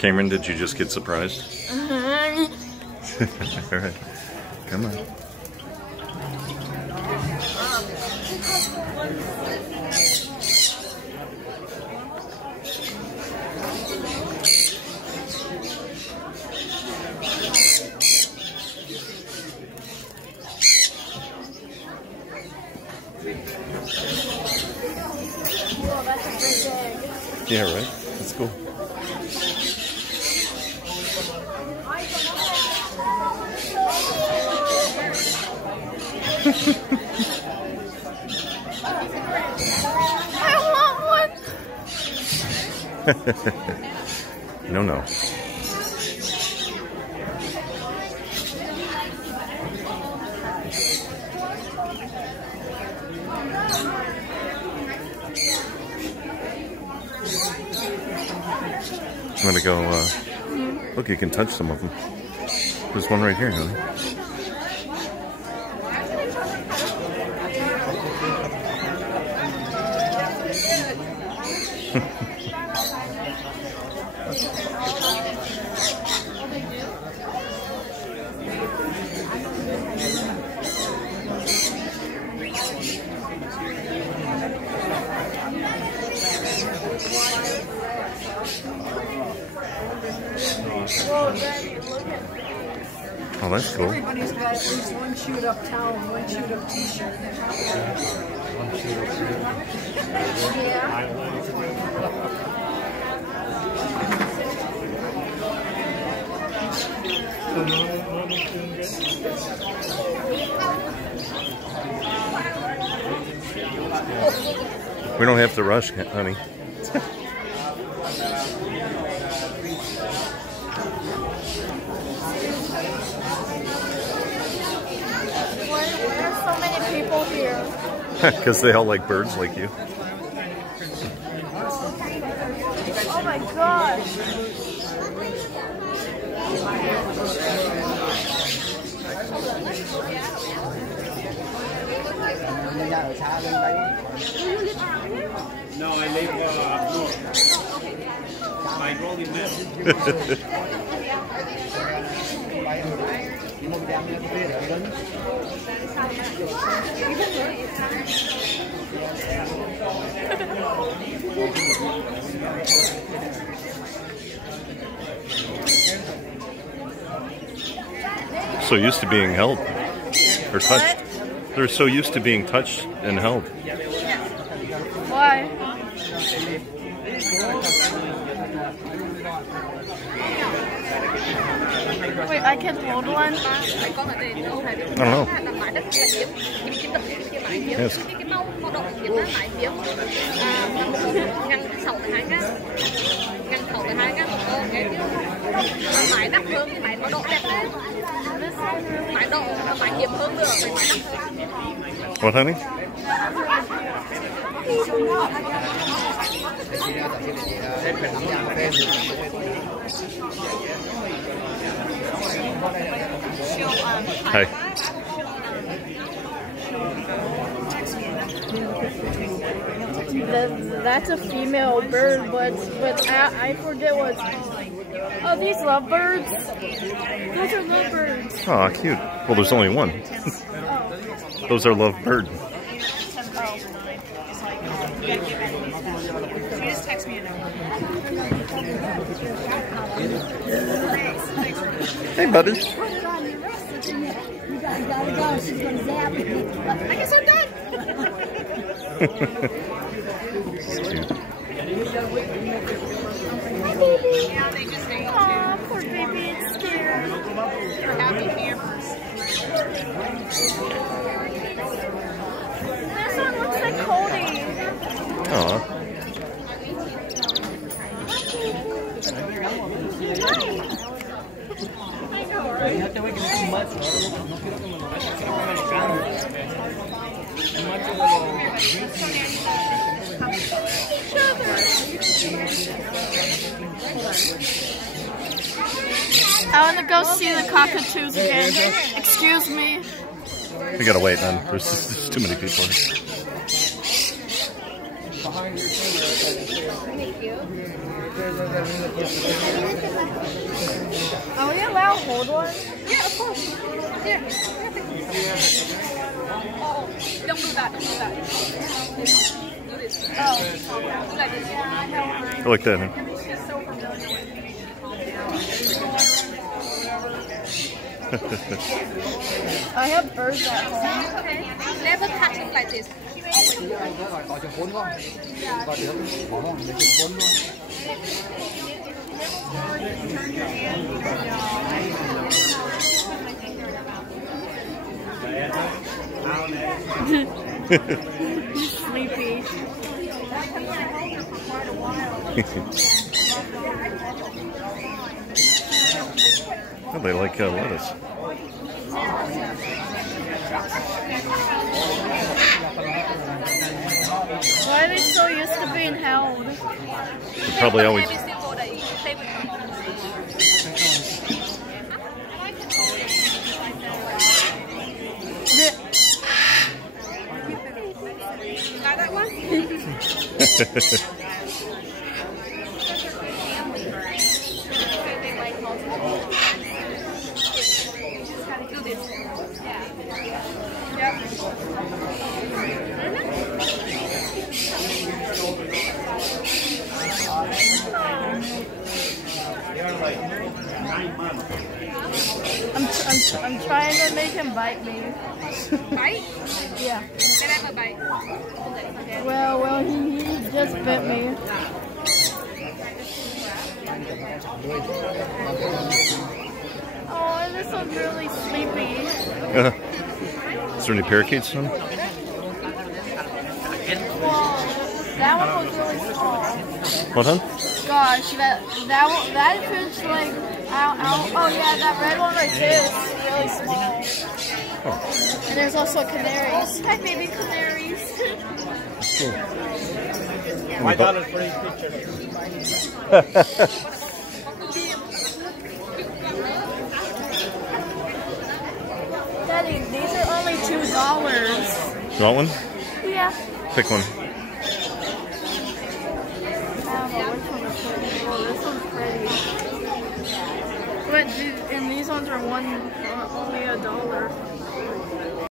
Camryn, did you just get surprised? Alright, come on. Whoa, that's a big egg. Yeah, right? That's cool. I want one! No, no. I'm gonna go, look, you can touch some of them. There's one right here, honey. Whoa, Daddy, look at Oh, that's cool. Everybody's got at least one chewed up towel and one chewed up t-shirt. We don't have to rush, honey. Why are so many people here? Because they all like birds like you. Oh my gosh! No, I live my rolling mill. So used to being held or touched. They're so used to being touched and held. Why? Wait, I can hold one? I don't know. Yes. What, honey? Hi. That's a female bird, but I forget what. Oh, these lovebirds. Those are lovebirds. Aw, cute. Well, there's only one. Those are lovebird. Hey, buddy. You guys gotta go. She's gonna zap me. I guess I'm done. Yeah, they just hang on. Aw, poor baby, it's scared. They're happy campers. This one looks like Cody. Aw. I want to go see the cockatoos again. Excuse me. We gotta wait, man. There's too many people here. Thank you. I'll hold one? Yeah, of course. Here. Oh, don't do that. Don't do that. Do this. Oh, like this. I like that, huh? She's so familiar with I have birds at home. Okay. Never touch it like this. He's sleepy. Oh, they like lettuce. Why are they so used to being held? They probably always. Like that one? Do this. Yeah. Yep. I'm trying to make him bite me. Bite? Yeah. Can I have a bite? Well, he just bit me. Oh, this one's really sleepy. Is there any parakeets on? Well, that one was really small. What, huh? Gosh, that fish like, oh yeah, that red one right there is really small. Oh. And there's also canaries. Hi, baby canaries. Cool. $5 for each picture. Daddy, these are only $2. You want one? Yeah. Pick one. I don't know which one is pretty. Oh, this one's pretty. But and these ones are only $1.